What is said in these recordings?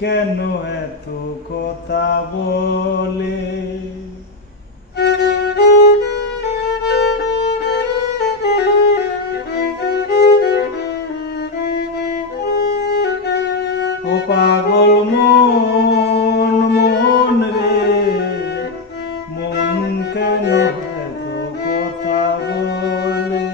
কেন এত কথা বলে? ও পাগল মন, মন রে, মন কেন এত কথা বলে?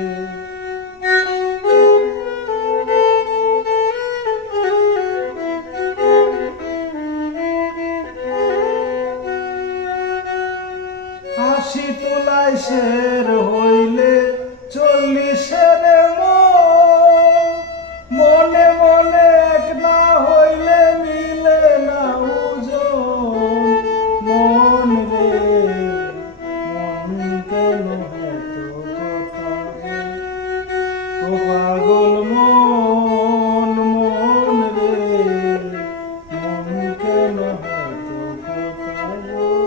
হাসি তোলায় শের হইলে 40-এর মনে মনে এক না হইলে মিলে না ওজন। মন রে, মন কেন এত কথা বলে? ও পাগল মন, মন রে, মন কেন এত কথা বলে?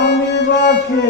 আমি বাকে